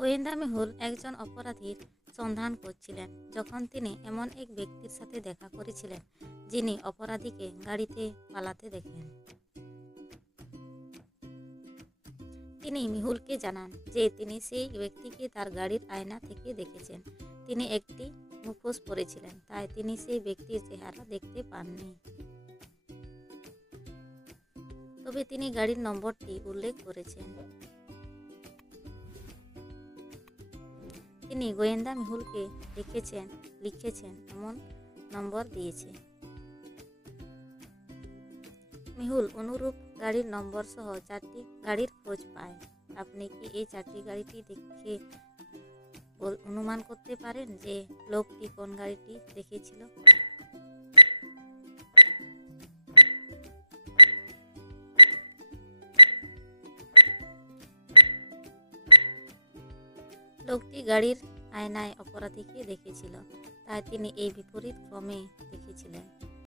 গোয়েন্দা মেহুল একজন অপরাধীর সন্ধান করছিলেন যখন তিনি এমন এক ব্যক্তির সাথে দেখা করেছিলেন যিনি অপরাধীকে গাড়িতে পালাতে দেখেন। তিনি মেহুলকে জানান যে তিনি সেই ব্যক্তিকে তার গাড়ির আয়না থেকে দেখেছেন। তিনি একটি মুখোশ পরেছিলেন, তাই তিনি সেই ব্যক্তির চেহারা দেখতে পাননি। তবে তিনি গাড়ির নম্বরটি উল্লেখ করেছেন। তিনি গোয়েন্দা মেহুলকে লিখেছেন এমন নম্বর দিয়েছে। মেহুল অনুরূপ গাড়ির নম্বর সহ 4টি গাড়ির খোঁজ পায়। আপনি কি এই 4টি গাড়িটি দেখে অনুমান করতে পারেন যে লোকটি কোন গাড়িটি দেখেছিল? লোকটি গাড়ির আয়নায় অপরাধীকে দেখেছিল, তাই তিনি এই বিপরীত ক্রমে দেখেছিলেন।